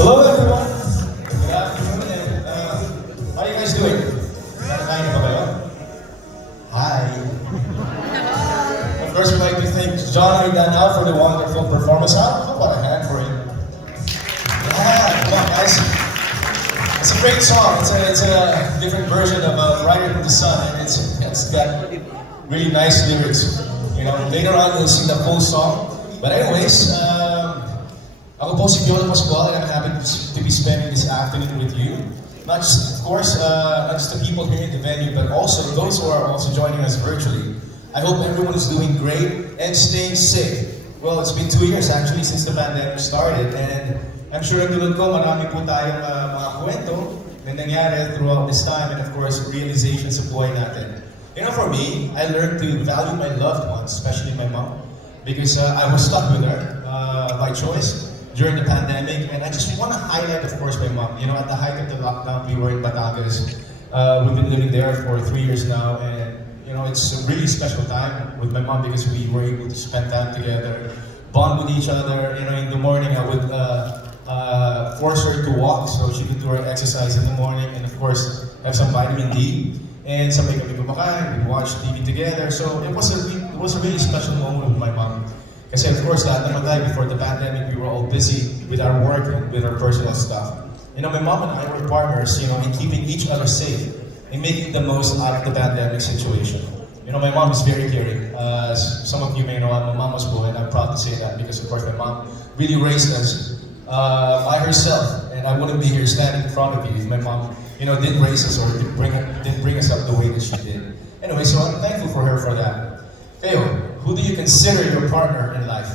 Hello everyone. Good afternoon and how are you guys doing? Nakakain na ba kayo? Hi. Of course, we'd like to thank Johnoy Danao for the wonderful performance. How about a hand for him? Yeah, come on guys. It's a great song. It's a different version of Brighter Than the Sun, and it's got really nice lyrics. You know, later on you'll see the full song. But anyways, ako po si Piolo Pascual, and I'm happy to be spending this afternoon with you. Not just, of course, not just the people here in the venue, but also those who are also joining us virtually. I hope everyone is doing great and staying safe. Well, it's been 2 years actually since the pandemic started, and I'm sure tulad ko, marami po tayong mga kwento na nangyari throughout this time, and of course, realizations sa buhay natin. You know, for me, I learned to value my loved ones, especially my mom, because I was stuck with her by choice during the pandemic, and I just want to highlight, of course, my mom. You know, at the height of the lockdown, we were in Batangas. We've been living there for 3 years now, and you know, it's a really special time with my mom because we were able to spend time together, bond with each other. You know, in the morning, I would force her to walk so she could do her exercise in the morning, and of course, have some vitamin D. And sabay kami kumakain, we watched TV together. So it was a really special moment with my mom. Kasi of course, lahat naman tayo before the pandemic, we were all busy with our work and with our personal stuff. You know, my mom and I were partners, you know, in keeping each other safe, in making the most out of the pandemic situation. You know, my mom is very caring. Some of you may know I'm a mama's boy, and I'm proud to say that because of course my mom really raised us by herself, and I wouldn't be here standing in front of you if my mom, you know, didn't raise us or didn't bring us up the way that she did. Anyway, so I'm thankful for her for that. Theo, who do you consider your partner in life?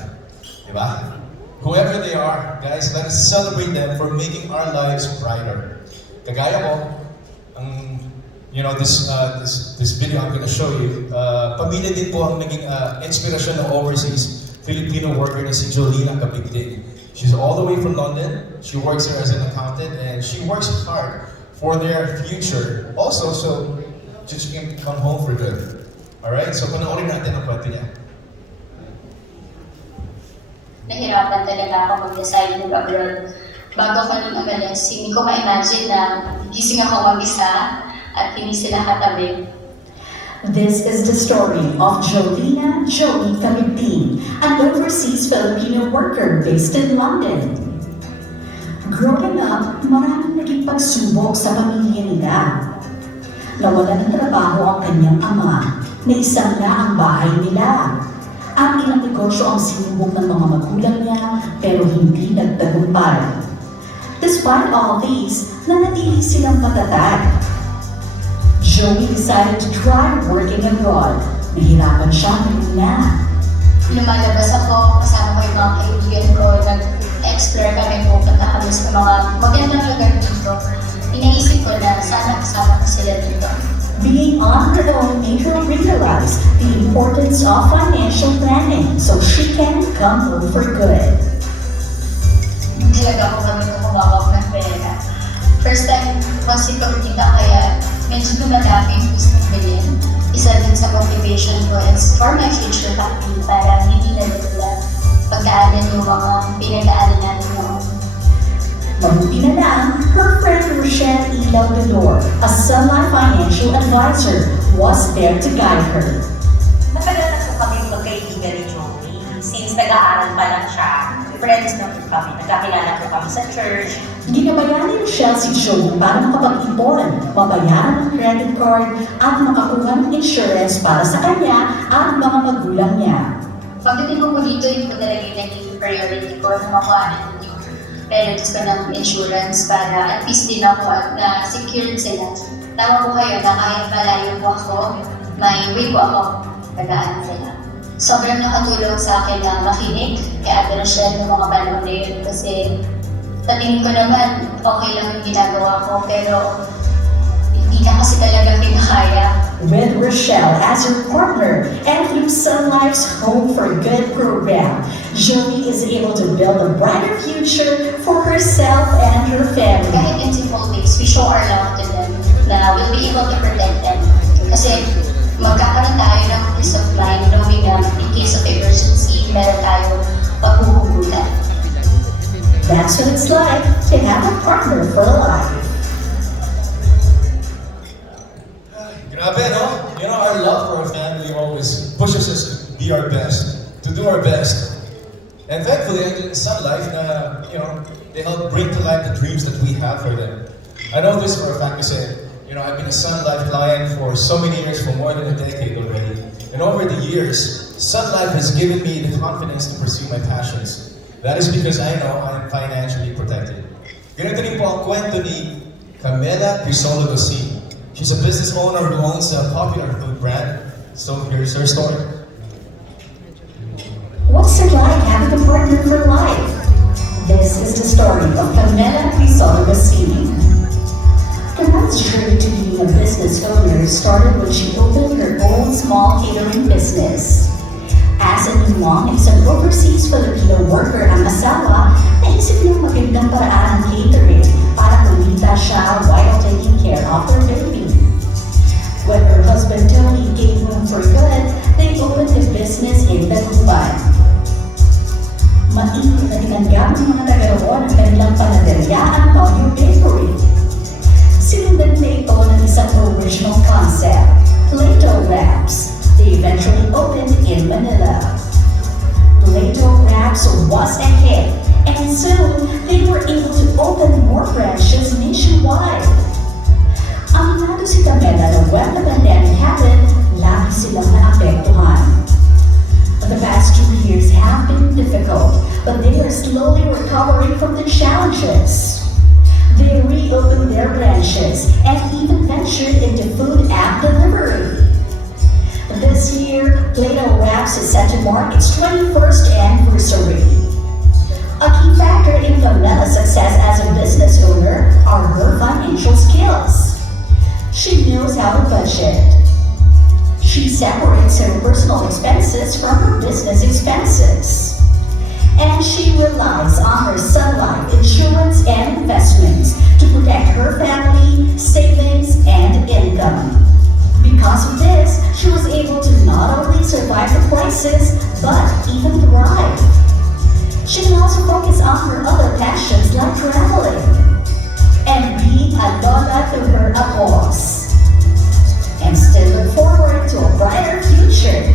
Diba? Whoever they are, guys, let us celebrate them for making our lives brighter. Kagaya ko, you know, this video I'm gonna show you, pamilya din po ang naging inspirasyon ng overseas Filipino worker na si Jolina Kapigdig. She's all the way from London. She works here as an accountant, and she works hard for their future. Also, so she can come home for good. Alright, so panoorin natin ang kwento niya. Nahirapan talaga ako mag-decide mag-abroad. Bago ko nung umalis, hindi ko ma-imagine na gising ako mag-isa at hindi sila katabi. This is the story of Jolina Joey Kamigding, an overseas Filipino worker based in London. Growing up, maraming naging pagsubok sa pamilya nila. Nawalan ng trabaho ang kanyang ama, na isang na ang bahay nila. Ang ilang negosyo ang sinubok ng mga magulang niya, pero hindi nagtagumpay. Despite all these, nanatili silang matatag. Joey decided to try working abroad. Nahirapan siya na. Lumalabas ako, kasama ko yung mga kaibigan ko, nag-explore kami, pupunta kami sa mga magandang lugar dito. Inaisip ko na sana kasama ko sila dito. Being on her own made her realize the importance of financial planning so she can come home for good. Talaga ako kami kumawak ng pera. First time kasi pagkita kaya medyo dumadami yung gusto kong bilhin. Isa din sa motivation ko is for my future family para hindi na nila pagdaanan yung mga pinagdaanan natin noon. Mabuti na lang, her friend Rochelle Ilaw Delor, a Sunlight financial advisor, was there to guide her. Matagal na po kami magkaibigan ni Joey. Since nag-aaral pa lang siya, friends na po kami. Nagkakilala po kami sa church. Ginabayan ni Rochelle si Joey para makapag-ipon, mabayaran ang credit card, at makakuha ng insurance para sa kanya at mga magulang niya. Pagdating ko po dito, yun po talaga yung naging priority ko na makuha ng parents ko ng insurance para at least din ako at secured sila. Tama po kayo na kahit malayo po ako, may way po ako nagaan sila. Sobrang nakatulong sa akin na makinig kay Ate Rochelle ng mga panahon na yun kasi sa tingin ko naman okay lang yung ginagawa ko pero hindi na kasi talaga kinakaya. With Rochelle as her partner and through Sun Life's Home for Good program, Joey is able to build a brighter future for herself and her family. Kahit in simple ways, we show our love to them na we'll be able to protect them. Kasi magkakaroon tayo ng peace of mind knowing na in case of emergency, meron tayong paghuhugutan. That's what it's like to have a partner for life. Grabe, no? You know, our love for our family always pushes us to be our best, to do our best. And thankfully, in Sun Life, they help bring to life the dreams that we have for them. I know this for a fact because, I've been a Sun Life client for so many years, for more than a decade already. And over the years, Sun Life has given me the confidence to pursue my passions. That is because I know I am financially protected. Ganito rin po ang kwento ni Camela Piolo Pascual. She's a business owner who owns a popular food brand. So here's her story. What's it like having a partner for life? This is the story of Camela Piolo Pascual. Camela's journey to being a business owner started when she opened her own small catering business. As a new mom and an overseas Filipino worker ang asawa, naisip niyang magandang paraan ng catering para kumita siya while taking care of her baby. When her husband Tony gave room for good, they opened a business in Tacubay. Mainit na tinanggap ng mga taga-roon ang kanilang panaderya ang Tonyo Bakery. Sinundan na ito ng isang original concept, Play-Doh Wraps. They eventually opened in Manila. Play-Doh Wraps was a hit, and soon they were able to open more branches nationwide. Aminado si Camela na when the pandemic happened, lagi silang naapektuhan. The past 2 years have been difficult, but they are slowly recovering from the challenges. They reopened their branches and even ventured into food app delivery. This year, Play-Doh Wraps is set to mark its 21st anniversary. A key factor in Camela's success as a business owner are her financial skills. She knows how to budget. She separates her personal expenses from her business expenses. And she relies on her Sun Life insurance and investments to protect her family, savings, and income. Because of this, she was able to not only survive the crisis, but even thrive. She can also focus on her other passions like traveling and being a lola to her apos, and still look forward to a brighter future.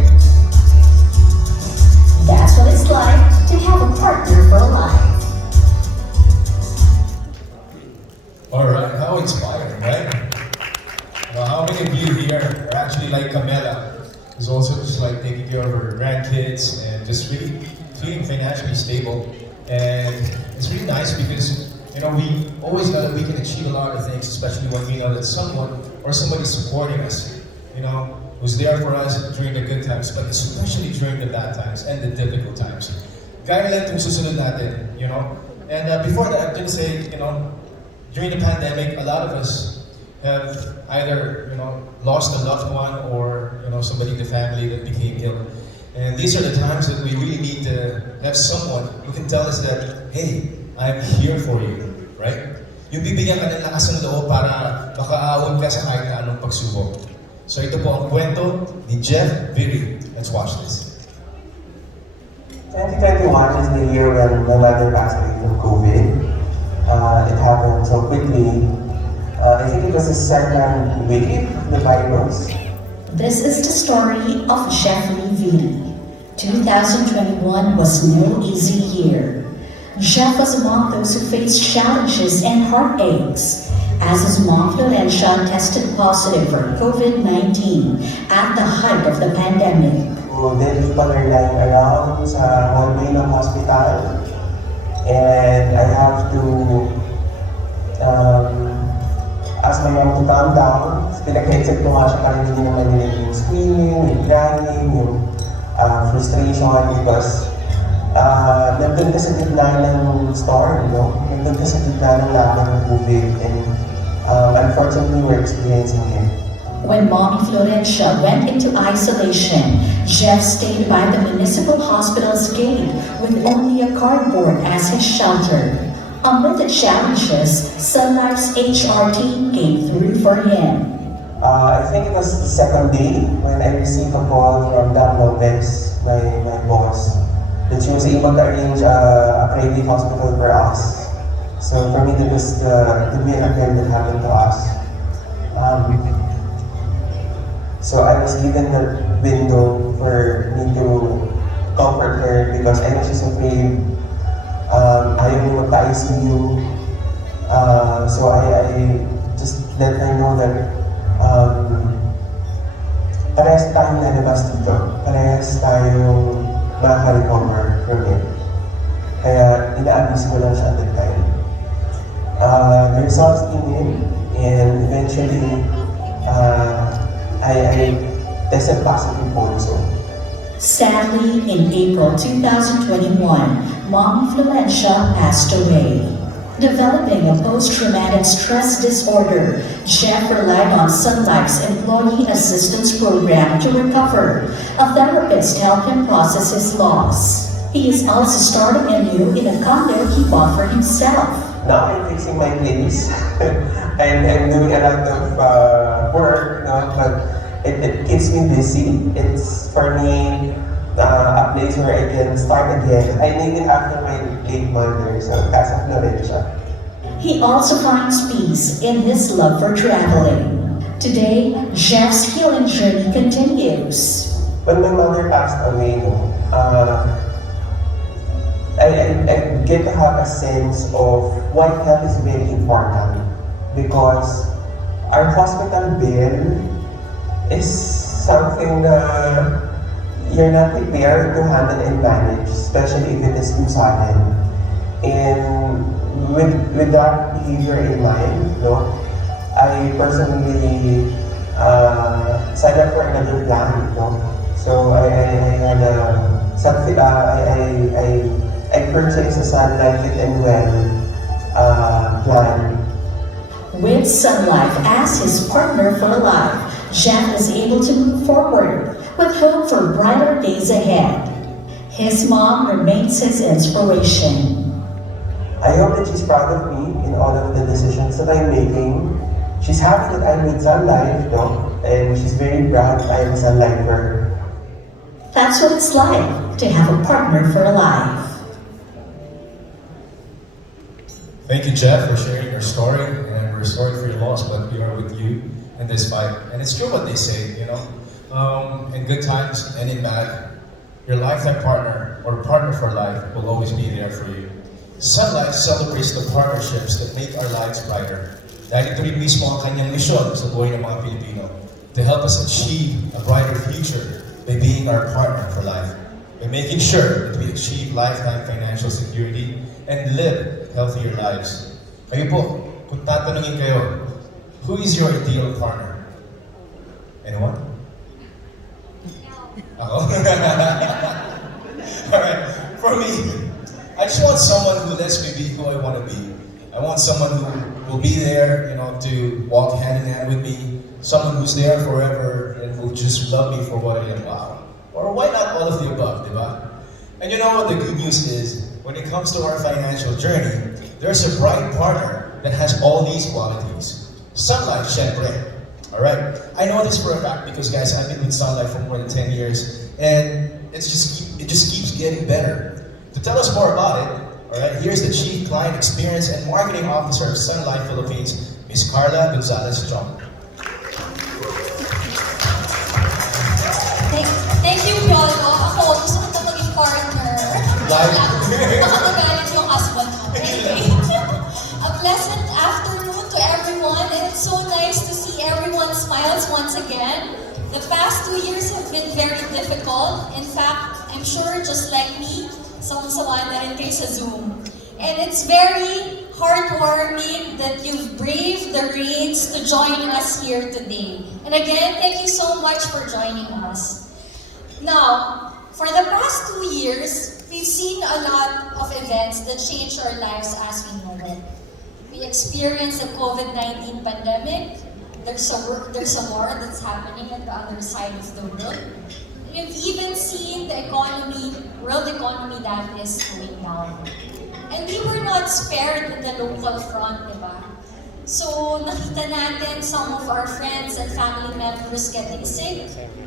That's what it's like to have a partner for life. Alright, how inspiring, right? How many of you here are actually like Camela, who's also just like taking care of her grandkids and just really feeling financially stable? And it's really nice because we always know that we can achieve a lot of things, especially when we know that someone or somebody's supporting us, who's there for us during the good times, but especially during the bad times and the difficult times. Gaya lang itong susunod natin, And before that, I'm gonna say, during the pandemic, a lot of us have either, lost a loved one or, somebody in the family that became ill. And these are the times that we really need to have someone who can tell us that, hey, I'm here for you, right? Yung bibigyan ka ng lakas ng loob para makaahon ka sa kahit na anong pagsubok. So ito po ang kwento ni Jeff Viri. Let's watch this. 2021 is the year when my mother passed away from COVID. It happened so quickly. I think it was the second wave of the virus. This is the story of Jeff Viri. 2021 was no easy year. Jeff was among those who faced challenges and heartaches, as his mom Florencia tested positive for COVID-19 at the height of the pandemic. So, then people are lying around sa hallway ng hospital, and I have to ask my mom to calm down. Pinag-headset ko nga siya para hindi naman nila yung screaming, yung crying, yung frustration because nandun ka sa gitna ng storm, nandun ka sa gitna ng laban ng COVID, and unfortunately we're experiencing it. When Mommy Florencia went into isolation, Jeff stayed by the municipal hospital's gate with only a cardboard as his shelter. Amid the challenges, Sun Life's HR team came through for him. I think it was the second day when I received a call from Dan Lopez, my boss. that she was able to arrange a private hospital for us. So for me, that was the miracle that happened to us. So I was given the window for me to comfort her because I know she's afraid. Ayaw mo magpa-ICU. So I just let her know that parehas tayong lalabas dito. Parehas tayong makaka-recover from it. Kaya ina-abuse ko lang siya at that time. The results came in, and eventually, I tested positive also. Sadly, in April 2021, Mommy Florencia passed away. Developing a post-traumatic stress disorder, Jeff relied on Sun Life's Employee Assistance Program to recover. A therapist helped him process his loss. He is also starting anew in a condo he bought for himself. Now I'm fixing my place. I'm doing a lot of work, but it keeps me busy. It's for me a place where I can start again. I named it after my late mother, so Casa Florencia. He also finds peace in his love for traveling. Today, Jeff's healing journey continues. When my mother passed away, I get to have a sense of why health is very important, because our hospital bill is something that you're not prepared to handle and manage, especially if it is too sudden. And with that behavior in mind, I personally signed up for another plan. So I had something. I purchased a Sun Life Fit and Well plan. With Sun Life as his partner for life, Jeff is able to move forward with hope for brighter days ahead. His mom remains his inspiration. I hope that she's proud of me in all of the decisions that I'm making. She's happy that I made Sun Life, and she's very proud that I am a Sun Lifer. That's what it's like to have a partner for life. Thank you, Jeff, for sharing your story, and we're sorry for your loss, but we are with you in this fight. And it's true what they say, in good times and in bad, your lifetime partner or partner for life will always be there for you. Sun Life celebrates the partnerships that make our lives brighter. Dahil ito rin mismo ang kanyang misyon sa buhay ng mga Pilipino, to help us achieve a brighter future by being our partner for life, by making sure that we achieve lifetime financial security and live healthier lives. Kayo po, kung tatanungin kayo, who is your ideal partner? Anyone? Ako? Alright, for me, I just want someone who lets me be who I want to be. I want someone who will be there, to walk hand in hand with me. Someone who's there forever and will just love me for what I am. Wow. Or why not all of the above, diba? And you know what the good news is? When it comes to our financial journey, there's a bright partner that has all these qualities. Sun Life, syempre. Alright? I know this for a fact because, guys, I've been with Sun Life for more than 10 years, and it just keeps getting better. To tell us more about it, alright, here's the Chief Client Experience and Marketing Officer of Sun Life Philippines, Ms. Carla Gonzalez-Chong. Thank you, Piolo. Ako, gusto ko ito maging partner. Makakagalit yung husband ko. Anyway, a pleasant afternoon to everyone, and it's so nice to see everyone's smiles once again. The past 2 years have been very difficult. In fact, I'm sure just like me, sawang-sawa na rin kayo sa Zoom. And it's very heartwarming that you've braved the rains to join us here today. And again, thank you so much for joining us. Now, for the past 2 years, we've seen a lot of events that changed our lives as we know it. We experienced the COVID-19 pandemic. There's a war that's happening at the other side of the world. We've even seen the world economy that is going down. And we were not spared in the local front, diba? So, nakita natin some of our friends and family members getting sick.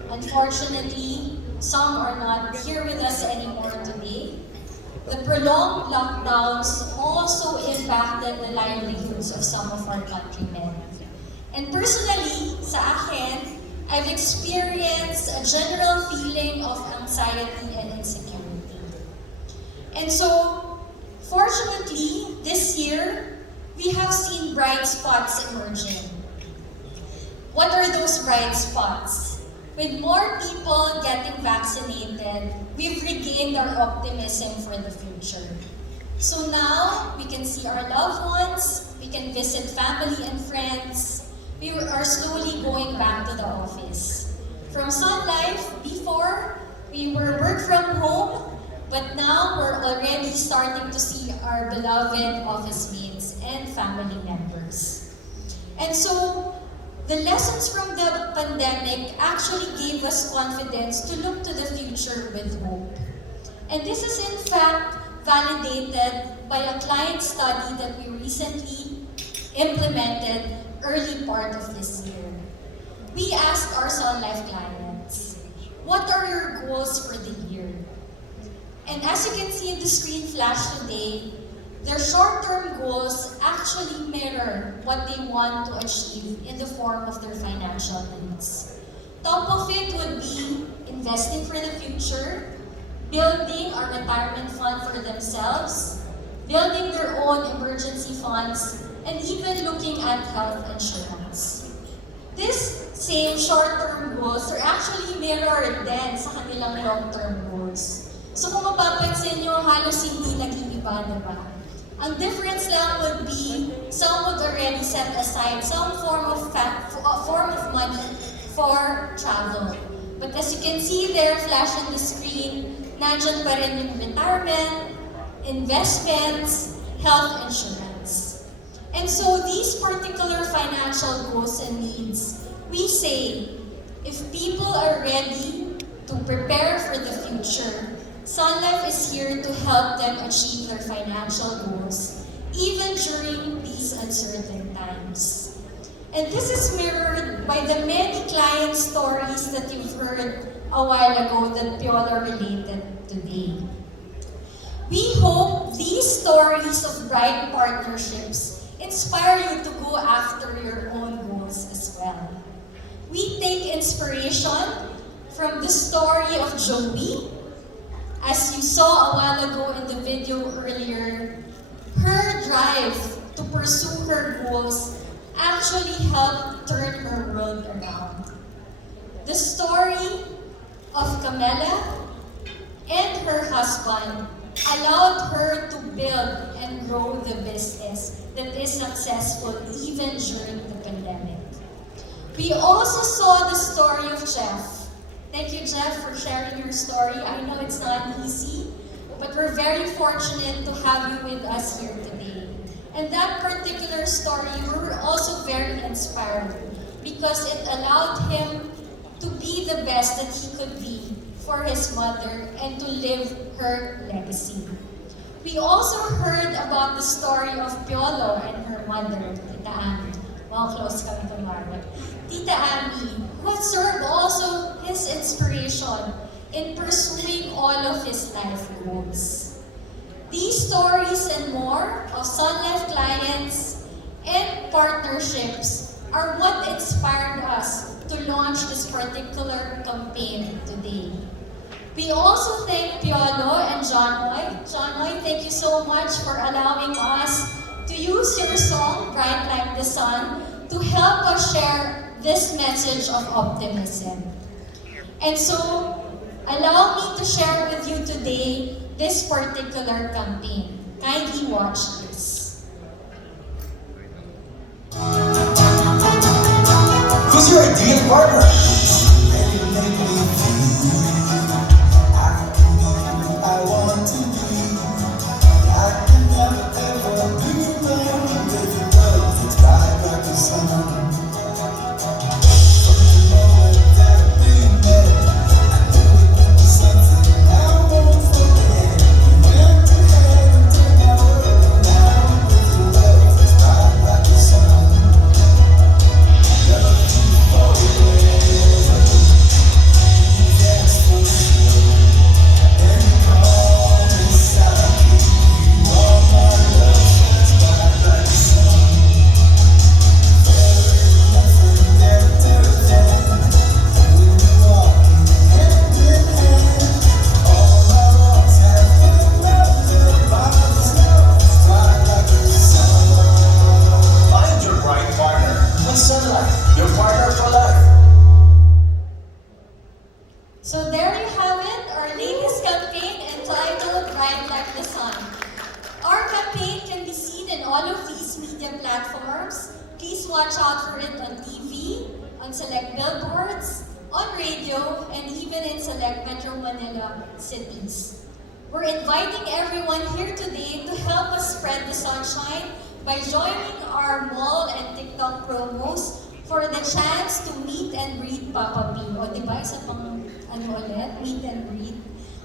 Unfortunately, some are not here with us anymore today. The prolonged lockdowns also impacted the livelihoods of some of our countrymen. And personally, sa akin, I've experienced a general feeling of anxiety and insecurity. And so, fortunately, this year, we have seen bright spots emerging. What are those bright spots? With more people getting vaccinated, we've regained our optimism for the future. So now, we can see our loved ones, we can visit family and friends, we are slowly going back to the office. From Sun Life, before, we were work from home, but now we're already starting to see our beloved office mates and family members. And so, the lessons from the pandemic actually gave us confidence to look to the future with hope. And this is in fact validated by a client study that we recently implemented early part of this year. We asked our Sun Life clients, what are your goals for the year? And as you can see in the screen flash today, their short-term goals actually mirror what they want to achieve in the form of their financial needs. Top of it would be investing for the future, building a retirement fund for themselves, building their own emergency funds, and even looking at health insurance. This same short-term goals are actually mirrored din sa kanilang long-term goals. So kung mapapansin nyo, halos hindi nag-iiba, diba? Ang difference lang would be, some would already set aside some form of money for travel. But as you can see there, flash on the screen, nandyan pa rin yung retirement, investments, health insurance. And so these particular financial goals and needs, we say, if people are ready to prepare for the future, Sun Life is here to help them achieve their financial goals, even during these uncertain times. And this is mirrored by the many client stories that you've heard a while ago that Piolo related today. We hope these stories of bright partnerships inspire you to go after your own goals as well. We take inspiration from the story of Joey. As you saw a while ago in the video earlier, her drive to pursue her goals actually helped turn her world around. The story of Camela and her husband allowed her to build and grow the business that is successful even during the pandemic. We also saw the story of Jeff. Thank you, Jeff, for sharing your story. I know it's not easy, but we're very fortunate to have you with us here today. And that particular story, we were also very inspired because it allowed him to be the best that he could be for his mother and to live her legacy. We also heard about the story of Piolo and her mother, Tita Ami. Wow, close kami tomorrow. Tita Ami, who served also his inspiration in pursuing all of his life goals. These stories and more of Sun Life clients and partnerships are what inspired us to launch this particular campaign today. We also thank Piolo and Johnoy. Johnoy, thank you so much for allowing us to use your song, Bright Like the Sun, to help us share this message of optimism. And so, allow me to share with you today this particular campaign. Kindly watch this. Who's your ideal partner? all of these media platforms. Please watch out for it on TV, on select billboards, on radio, and even in select Metro Manila cities. We're inviting everyone here today to help us spread the sunshine by joining our mall and TikTok promos for the chance to meet and greet Papa P. O, di ba? Isa pang ano ulit? Meet and greet.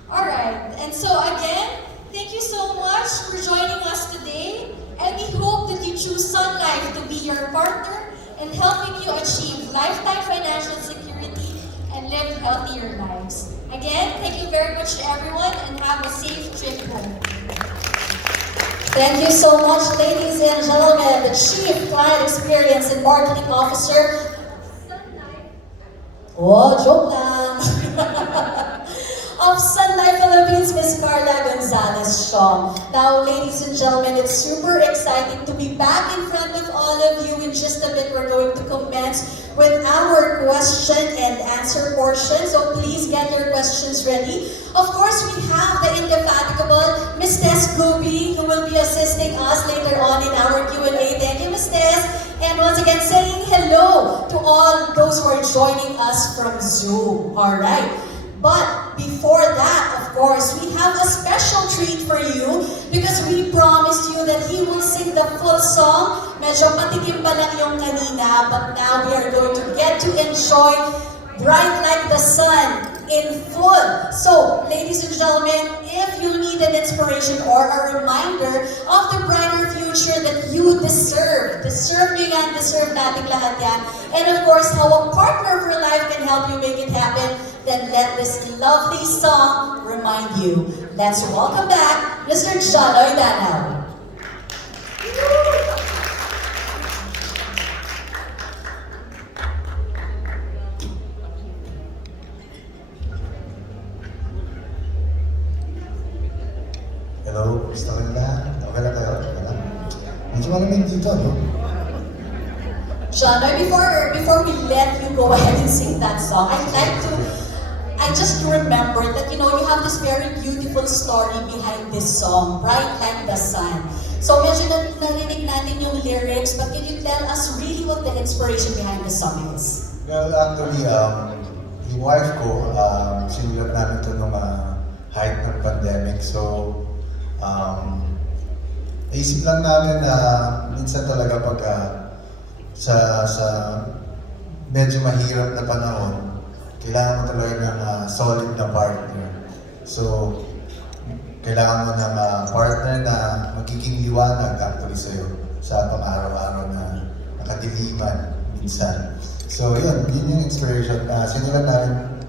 Alright, and so again, thank you so much for joining us today. And we hope that you choose Sun Life to be your partner in helping you achieve lifetime financial security and live healthier lives. Again, thank you very much to everyone and have a safe trip home. Thank you so much, ladies and gentlemen, the Chief Client Experience and Marketing Officer. Oh, joke lang. Of Sun Life Philippines, Ms. Carla Gonzalez-Shaw. Now, ladies and gentlemen, it's super exciting to be back in front of all of you. In just a bit, we're going to commence with our question and answer portion. So please get your questions ready. Of course, we have the indefatigable Ms. Tess Gubi, who will be assisting us later on in our Q&A. Thank you, Ms. Tess. And once again, saying hello to all those who are joining us from Zoom. All right. But before that, of course, we have a special treat for you because we promised you that he will sing the full song. Medyo patikim pa lang yung kanina, but now we are going to get to enjoy Bright Like the Sun in full. So, ladies and gentlemen, if you need an inspiration or a reminder of the brighter future that you deserve nyo yan, deserve nating lahat yan, and of course, how a partner for life can help you make it happen, then let this lovely song remind you. Let's welcome back Mr. Johnoy Danao. Hello, gusto ko na. Okay lang kayo? Okay lang. Medyo malamig dito, no? Johnoy, before we let you go ahead and sing that song, I just remember that, you have this very beautiful story behind this song, Bright Like the Sun. So medyo narinig natin yung lyrics, but can you tell us really what the inspiration behind the song is? Well, actually, yung wife ko, sinulat namin ito nung height ng pandemic. So, naisip lang namin na minsan talaga pag sa medyo mahirap na panahon, kailangan mo talaga ng solid na partner. So, kailangan mo ng partner na magiging liwanag actually sa'yo sa pang-araw-araw na nakadiliman minsan. So, yun yung inspiration. Sinulat namin,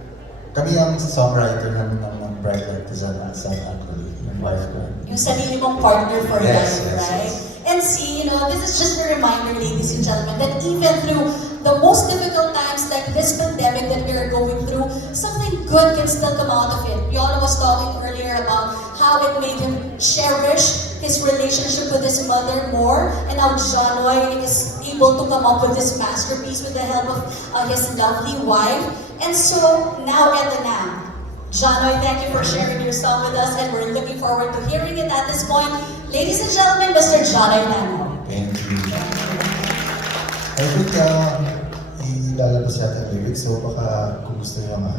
kami ang songwriter ng Bright Like the Sun actually, yung wife ko. Yung sarili mong partner for Yes, life, yes, right? yes. And see, this is just a reminder, ladies and gentlemen, that even through the most difficult times like this pandemic that we are going through, something good can still come out of it. Piolo was talking earlier about how it made him cherish his relationship with his mother more, and now Johnoy is able to come up with this masterpiece with the help of his lovely wife. And so, now eto na. Johnoy, thank you for sharing your song with us, and we're looking forward to hearing it at this point. Ladies and gentlemen, Mr. Johnoy Danao. Thank you. I think ilalabas natin yung lyrics, so baka kung gusto nyo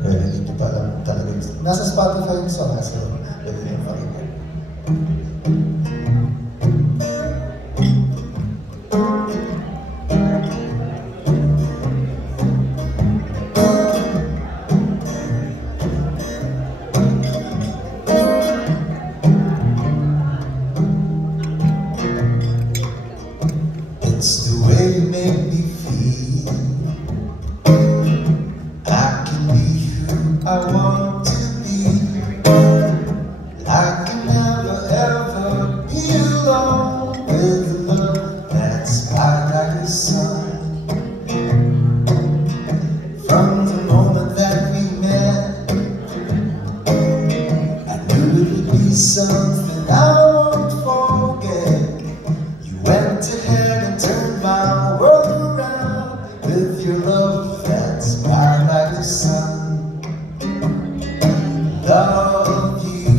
hindi ko pa alam talaga yung nasa Spotify yung song, so pwede nyo pakinggan. It's the way you make me feel. I can be who I want to be. I can never ever be alone with love that's bright like the sun. From the moment that we met, I knew it would be something I won't forget. You went ahead and turned my world around with your love that's bright like the sun. Love you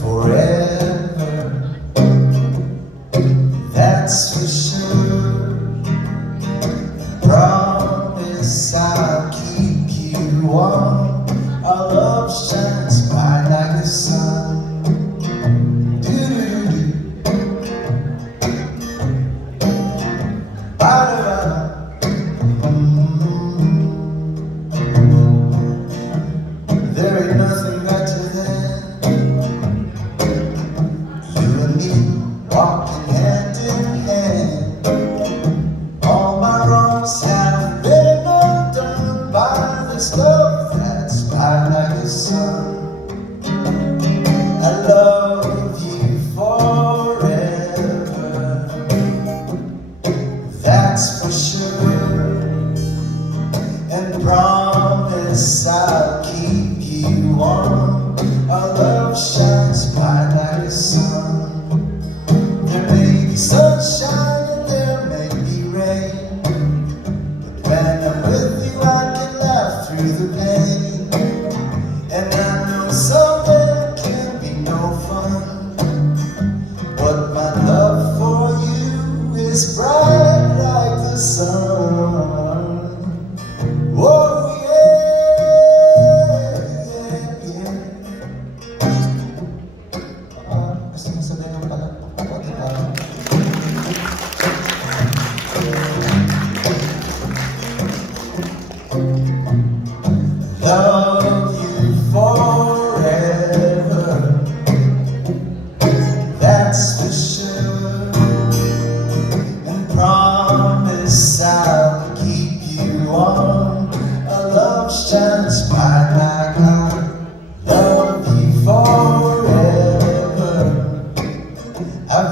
forever.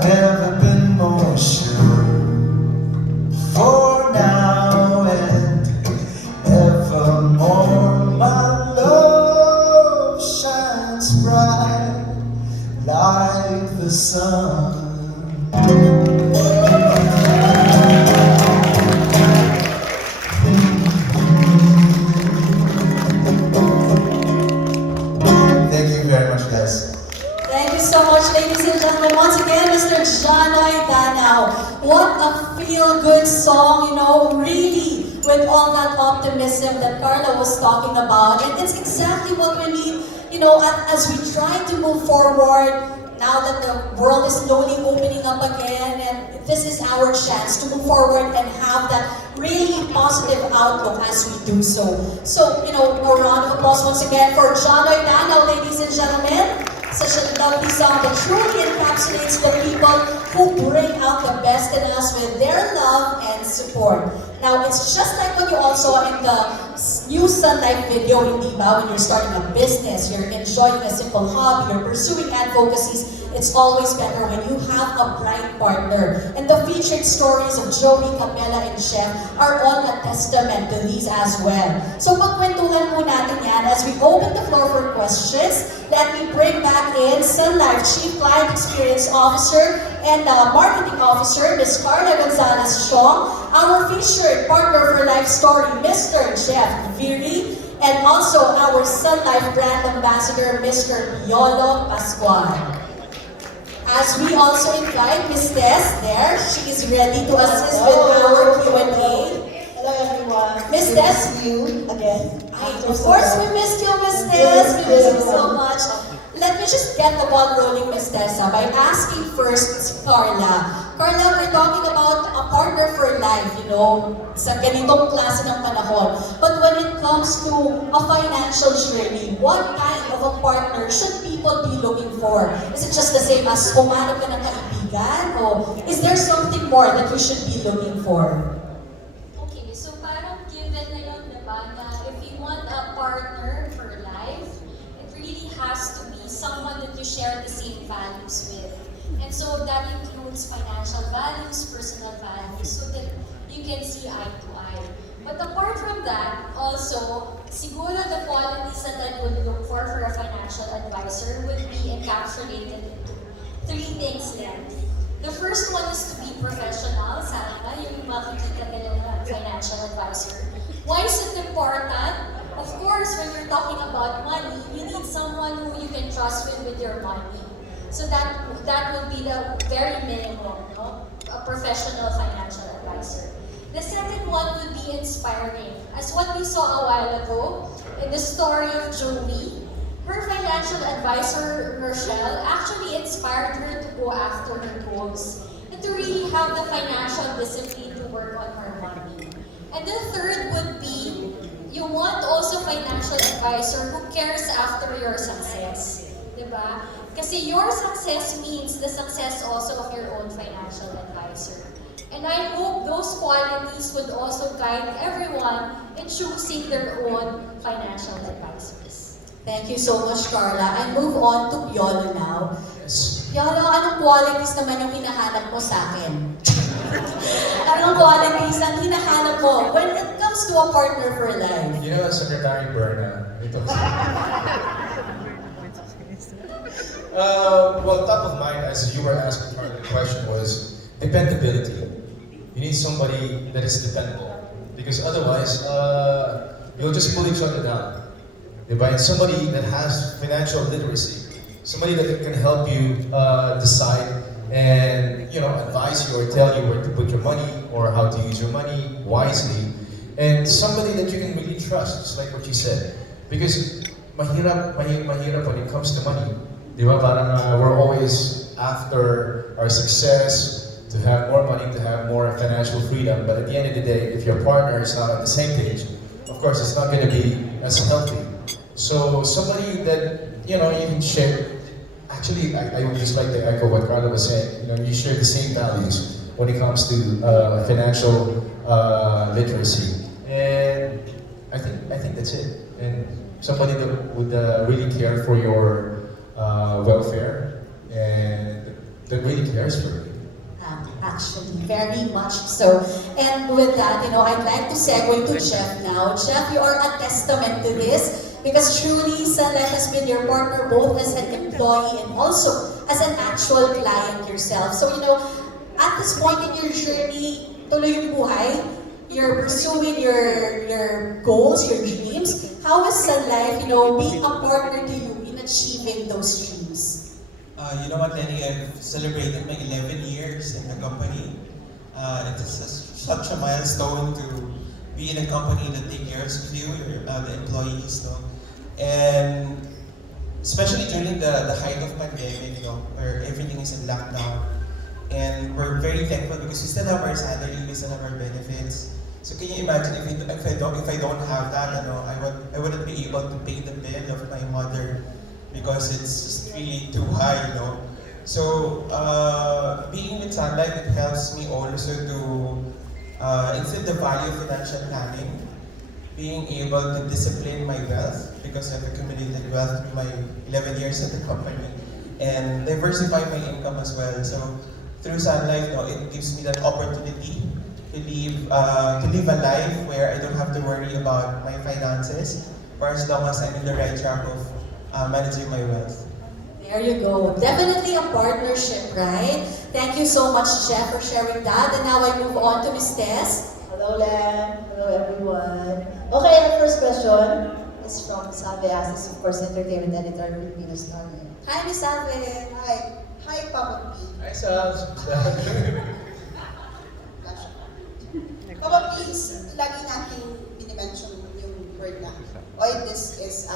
never been more sure. For now and evermore, my love shines bright like the sun. Thank you very much, guys. Thank you so much, ladies and gentlemen. Once again, Mr. Johnoy Danao. What a feel-good song, really, with all that optimism that Carla was talking about. And it's exactly what we need, as we try to move forward, now that the world is slowly opening up again, and this is our chance to move forward and have that really positive outlook as we do so. So, a round of applause once again for Johnoy Danao, ladies and gentlemen. Such a lovely song that truly encapsulates the people who bring out the best in us with their love and support. Now, it's just like what you all saw in the new Sun Life video, hindi ba? When you're starting a business, you're enjoying a simple hobby, you're pursuing advocacies, it's always better when you have a bright partner. And the featured stories of Joey, Capella, and Chef are all a testament to these as well. So pagkwentuhan po natin yan as we open the floor for questions. Let me bring back in Sun Life Chief Client Experience Officer and Marketing Officer, Ms. Carla Gonzalez-Shong, our featured partner for life story, Mr. Jeff Viri, and also our Sun Life Brand Ambassador, Mr. Piolo Pascual. As we also invite Ms. Tess there, she is ready to assist with our Q&A. Hello everyone. Miss Tess, you again. Of course, we missed you, Miss Tess. We miss you so much. Let me just get the ball rolling, Miss Tessa, by asking first Carla. Carla, we're talking about a partner for life, sa ganitong klase ng panahon. But when it comes to a financial journey, what kind of a partner should people be looking for? Is it just the same as humanap ka ng kaibigan? O is there something more that we should be looking for? Okay, so parang given na yun, diba, na if you want a partner for life, it really has to be someone that you share the same values with. And so that includes financial values, personal values, so that you can see eye to eye. But apart from that, also, siguro the qualities that I would look for a financial advisor would be encapsulated into 3 things then. The first one is to be professional, sana yung makikita nila ng financial advisor. Why is it important? Of course, when you're talking about money, you need someone who you can trust with your money. So that would be the very minimum, a professional financial advisor. The second one would be inspiring. As what we saw a while ago in the story of Joey, her financial advisor, Rochelle, actually inspired her to go after her goals and to really have the financial discipline to work on her money. And the third would be, you want also financial advisor who cares after your success. Diba? Kasi your success means the success also of your own financial advisor. And I hope those qualities would also guide everyone in choosing their own financial advisors. Thank you so much, Carla. I move on to Piolo now. Yes. Piolo, anong qualities naman yung hinahanap mo sa akin? Anong qualities ang hinahanap mo when it comes to a partner for life? Secretary Berna, ito. Well, top of mind, as you were asking, part of the question was dependability. You need somebody that is dependable, because otherwise, you'll just pull each other down. And somebody that has financial literacy, somebody that can help you decide and advise you or tell you where to put your money or how to use your money wisely, and somebody that you can really trust, just like what you said. Because mahirap when it comes to money. Parang we're always after our success, to have more money, to have more financial freedom. But at the end of the day, if your partner is not on the same page, of course, it's not going to be as healthy. So somebody that you can share. Actually, I would just like to echo what Carla was saying. You share the same values when it comes to financial literacy, and I think that's it. And somebody that would really care for your welfare and that really cares for me. Actually, very much so. And with that, I'd like to segue to Jeff now. Jeff, you are a testament to this because truly Sun Life has been your partner both as an employee and also as an actual client yourself. So, at this point in your journey, tuloy yung buhay, you're pursuing your goals, your dreams. How is Sun Life, being a partner to you in achieving those dreams? You know what, Lenny? I've celebrated my 11 years in the company. It is such a milestone to be in a company that takes care of you, the employees, no? And especially during the height of pandemic, where everything is in lockdown. And we're very thankful because we still have our salary, we still have our benefits. So can you imagine if I don't have that, I wouldn't be able to pay the bill of my mother because it's just really too high, So being with Sun Life, it helps me also to instill the value of financial planning, being able to discipline my wealth because I've accumulated wealth through my 11 years at the company, and diversify my income as well. So through Sun Life, it gives me that opportunity to live a life where I don't have to worry about my finances for as long as I'm in the right track of managing my wealth. There you go. Definitely a partnership, right? Thank you so much, Jeff, for sharing that. And now I move on to Ms. Tess. Hello, Len. Hello, everyone. Okay, our first question is from Sabe Asis, of course, Entertainment Editor, Filipino Star. Hi, Ms. Ave. Hi. Hi, Papa P. Hi, Sal. Papa P, lagi natin binimension yung word na, oy, this is,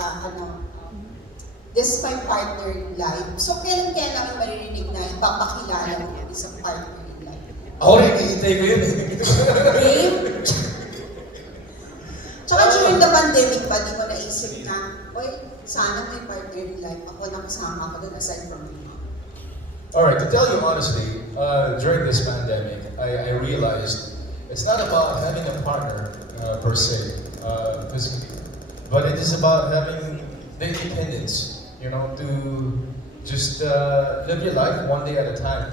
this is my partner in life. So, kailan namin maririnig na ipapakilala mo yung isang partner in life? Ako rin, hihintay ko yun. Babe. Tsaka during the pandemic pa, di mo naisip na, oy, sana may partner in life. Ako na kasama ko doon aside from you. Alright, to tell you honestly, during this pandemic, I realized it's not about having a partner per se, but it is about having the independence, to just live your life one day at a time.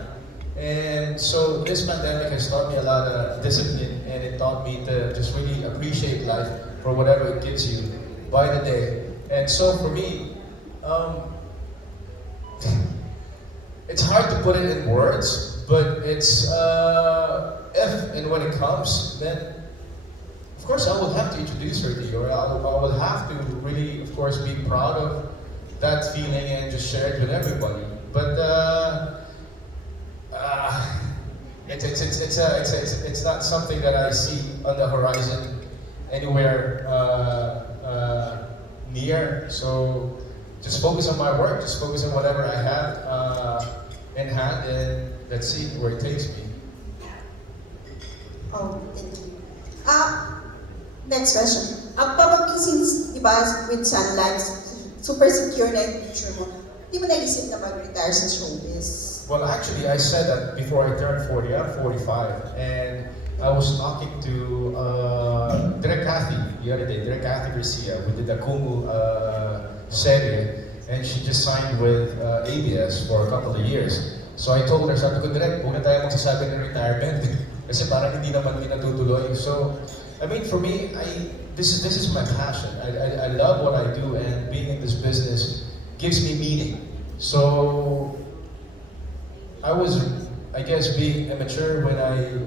And so this pandemic has taught me a lot of discipline, and it taught me to just really appreciate life for whatever it gives you by the day. And so for me, it's hard to put it in words, but it's if and when it comes, then of course I will have to introduce her to you, or I will have to really, of course, be proud of that feeling and just share it with everybody. But it's not something that I see on the horizon anywhere near. So just focus on my work, just focus on whatever I have in hand, and let's see where it takes me. Oh, thank you. Next question. Papa P, since, di ba, with Sun Life, super secure na yung future mo, di mo naisip na mag-retire sa showbiz? Well, actually, I said that before I turned 40. I'm 45, and I was talking to Direk Cathy the other day, Direk Cathy Garcia, who did the Kumu serie, and she just signed with ABS for a couple of years. So I told her, sabi ko, Direk, huwag na tayo magsasabi ng retirement. Kasi parang hindi naman natutuloy. So, I mean, for me, this is my passion. I love what I do, and being in this business gives me meaning. So, I was, I guess, being immature when I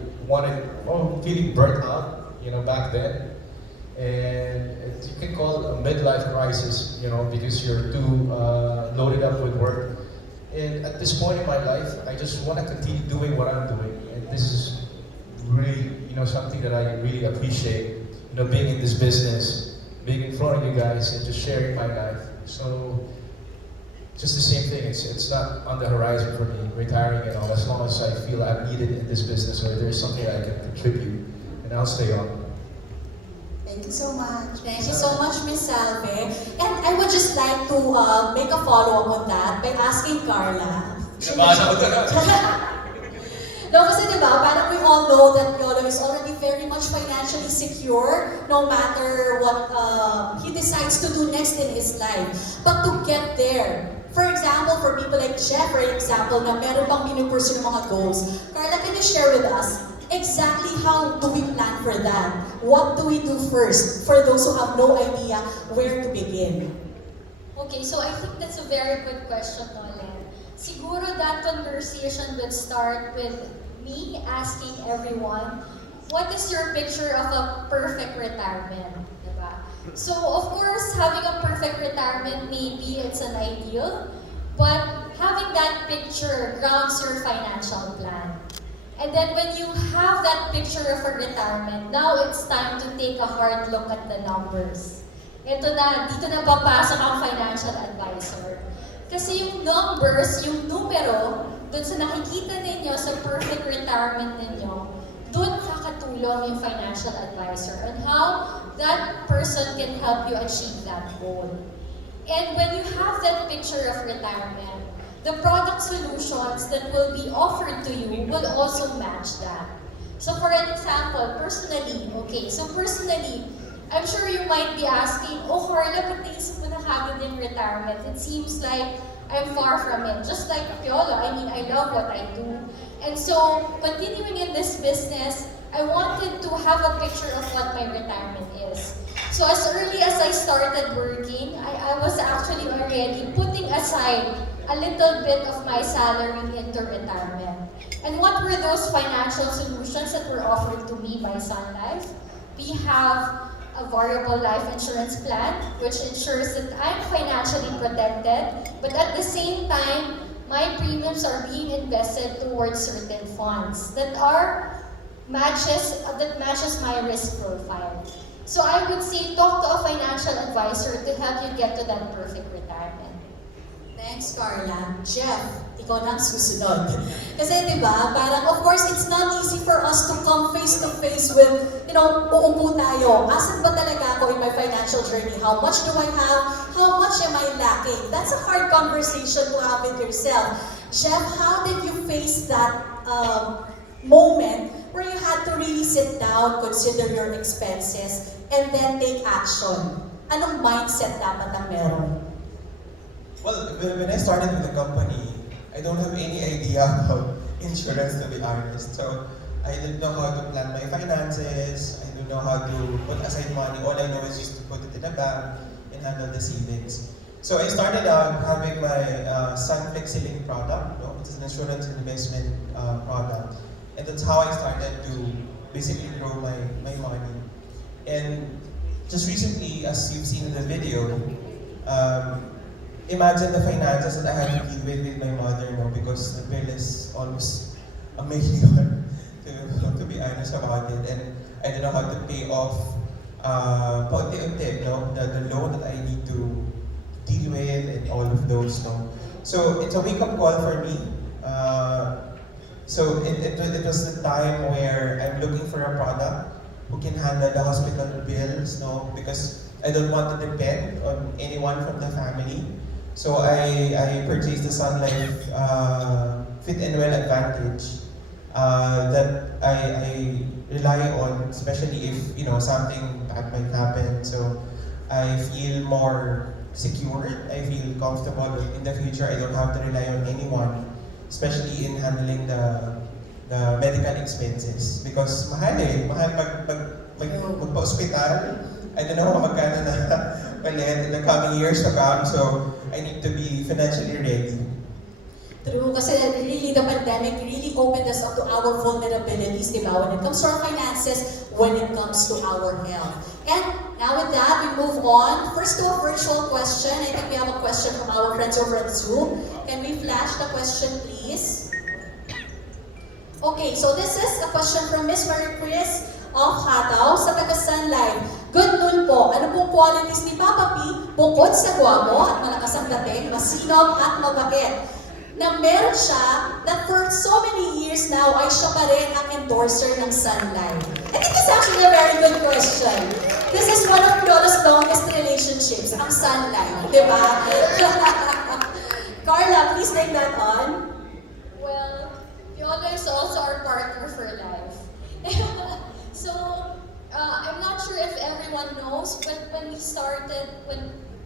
feeling burnt out, back then. And you can call it a midlife crisis, because you're too loaded up with work. And at this point in my life, I just want to continue doing what I'm doing. And this is really, something that I really appreciate, being in this business, being in front of you guys, and just sharing my life. So, just the same thing. It's not on the horizon for me, retiring and all. As long as I feel I'm needed in this business, or there's something I can contribute, and I'll stay on. Thank you so much. Thank you so much, Ms. Salve. And I would just like to make a follow-up on that by asking Carla. No, kasi diba, parang we all know that Piolo is already very much financially secure no matter what he decides to do next in his life. But to get there, For example, for people like Jeff, for example, na meron pang pinupursue ng mga goals, Carla, can you share with us exactly how do we plan for that? What do we do first for those who have no idea where to begin? Okay, so I think that's a very good question, Nolan. Siguro that conversation would start with me asking everyone, what is your picture of a perfect retirement? Diba? So, of course, having a perfect retirement, maybe it's an ideal, but having that picture grounds your financial plan. And then when you have that picture of a retirement, now it's time to take a hard look at the numbers. Ito na, dito na papasok ang financial advisor. Kasi yung numbers, yung numero, dun sa nakikita ninyo sa perfect retirement ninyo, dun kakatulong yung financial advisor on how that person can help you achieve that goal. And when you have that picture of retirement, the product solutions that will be offered to you will also match that. So for an example, personally, I'm sure you might be asking, oh Carla, ba't naisip mo na kagad yung retirement? It seems like I'm far from it. Just like Piolo, I mean, I love what I do. And so, continuing in this business, I wanted to have a picture of what my retirement is. So as early as I started working, I was actually already putting aside a little bit of my salary into retirement. And what were those financial solutions that were offered to me by Sun Life? We have a variable life insurance plan, which ensures that I'm financially protected, but at the same time, my premiums are being invested towards certain funds that matches my risk profile. So I would say, talk to a financial advisor to help you get to that perfect retirement. Thanks, Carla. Jeff, ikaw na ang susunod. Kasi diba, parang of course, it's not easy for us to come face to face with, uupo tayo. Asan ba talaga ako in my financial journey? How much do I have? How much am I lacking? That's a hard conversation to have with yourself. Jeff, how did you face that moment where you had to really sit down, consider your expenses, and then take action? Anong mindset dapat ang meron? Well, when I started with the company, I don't have any idea about insurance, to be honest. So I didn't know how to plan my finances. I didn't know how to put aside money. All I know is just to put it in a bank and handle the savings. So I started out having my Sun FlexiLink product. It's an insurance and investment product. And that's how I started to basically grow my money. And just recently, as you've seen in the video, imagine the finances that I had to deal with my mother, because the bill is almost $1 million, to be honest about it. And I don't know how to pay off the loan that I need to deal with and all of those. So it's a wake-up call for me. So it was the time where I'm looking for a product who can handle the hospital bills, because I don't want to depend on anyone from the family. So I purchased the Sun Life Fit and Well Advantage that I rely on, especially if something bad might happen. So I feel more secure. I feel comfortable that in the future I don't have to rely on anyone, especially in handling the medical expenses. Because mahal magpa-hospital. I don't know kung magkano na palit in the coming years to come, so I need to be financially ready. True, kasi really the pandemic really opened us up to our vulnerabilities, diba? When it comes to our finances, when it comes to our health. And now with that, we move on. First to a virtual question. I think we have a question from our friends over at Zoom. Can we flash the question, please? Okay, so this is a question from Miss Marie Chris of Hataw sa taga Sun Life. Good noon po. Ano pong qualities ni Papa P bukod sa guwapo at malakas ang dating, masinop at mabait? Na meron siya that for so many years now ay siya pa rin ang endorser ng Sun Life. I think this is actually a very good question. This is one of Piolo's longest relationships, ang Sun Life, di ba? Carla, please take that on. Well, Piolo is also our partner for life. So, I'm not sure if everyone knows, but when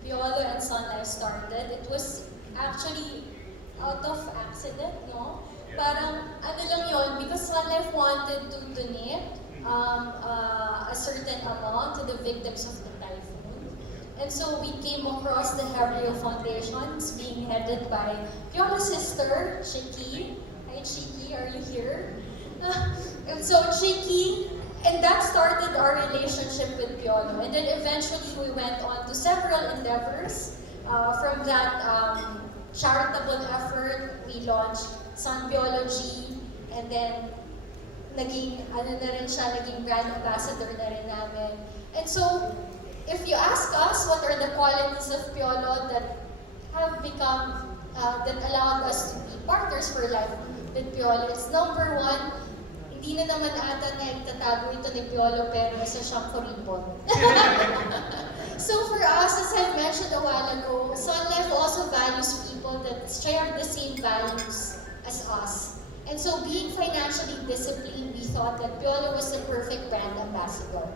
Piolo and Sun Life started, it was actually out of accident, no? Parang ano lang yun, because Sun Life wanted to donate a certain amount to the victims of the typhoon. And so we came across the Hebrew Foundations being headed by Piolo's sister, Shiki. Hi Shiki, are you here? And so Shiki, and that started our relationship with Piolo. And then eventually we went on to several endeavors. From that charitable effort, we launched Sun Biology, and then naging brand ambassador na rin namin. And so, if you ask us what are the qualities of Piolo that have become, that allowed us to be partners for life with Piolo, it's number one, hindi na naman ata na itatago ito ni Piolo, pero isa siyang kuripon. So for us, as I mentioned a while ago, Sun Life also values people that share the same values as us. And so being financially disciplined, we thought that Piolo was the perfect brand ambassador.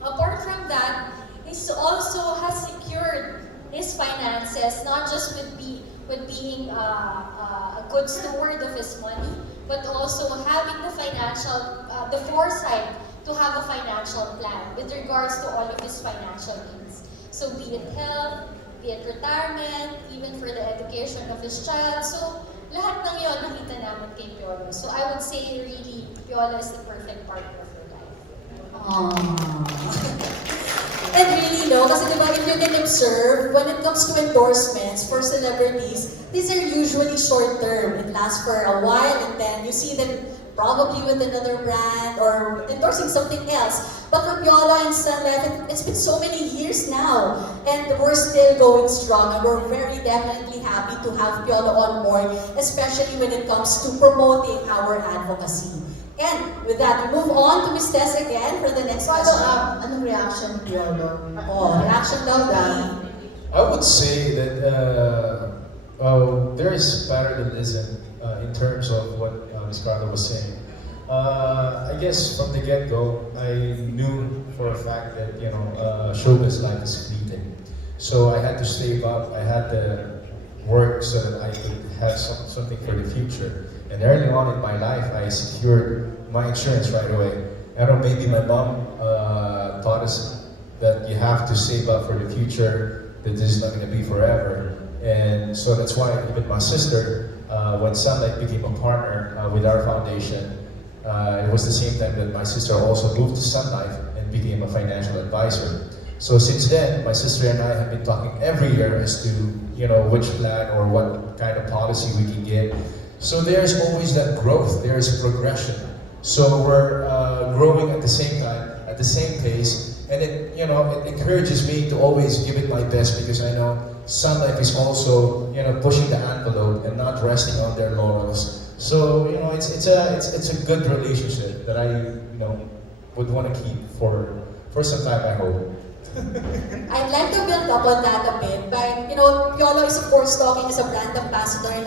Apart from that, he also has secured his finances, not just with being a good steward of his money, but also having the foresight to have a financial plan with regards to all of his financial needs. So be it health, be it retirement, even for the education of his child. So lahat ng yon nakita namin kay Piolo. So I would say really, Piolo is the perfect partner for life. And really, no, kasi diba, if you can observe, when it comes to endorsements for celebrities, these are usually short-term. It lasts for a while, and then you see them probably with another brand or endorsing something else. But for Piolo and Sun Life, it's been so many years now, and we're still going strong, and we're very definitely happy to have Piolo on board, especially when it comes to promoting our advocacy. And with that, we move on to Ms. Tess again for the next question. Anong reaction, Piolo? Oh, reaction daw ba? I would say that there is parallelism in terms of what Ms. Carla was saying. I guess from the get-go, I knew for a fact that showbiz life is fleeting. So I had to save up. I had to work so that I could have something for the future. And early on in my life, I secured my insurance right away. I don't know, maybe my mom taught us that you have to save up for the future, that this is not going to be forever. And so that's why even my sister, when Sun Life became a partner with our foundation, it was the same time that my sister also moved to Sun Life and became a financial advisor. So since then, my sister and I have been talking every year as to which plan or what kind of policy we can get. So there's always that growth, there's progression. So we're growing at the same time, at the same pace, and it encourages me to always give it my best because I know Sun Life is also pushing the envelope and not resting on their laurels. So it's a good relationship that I would want to keep for some time, I hope. I'd like to build up on that a bit by, Piolo is of course talking as a brand ambassador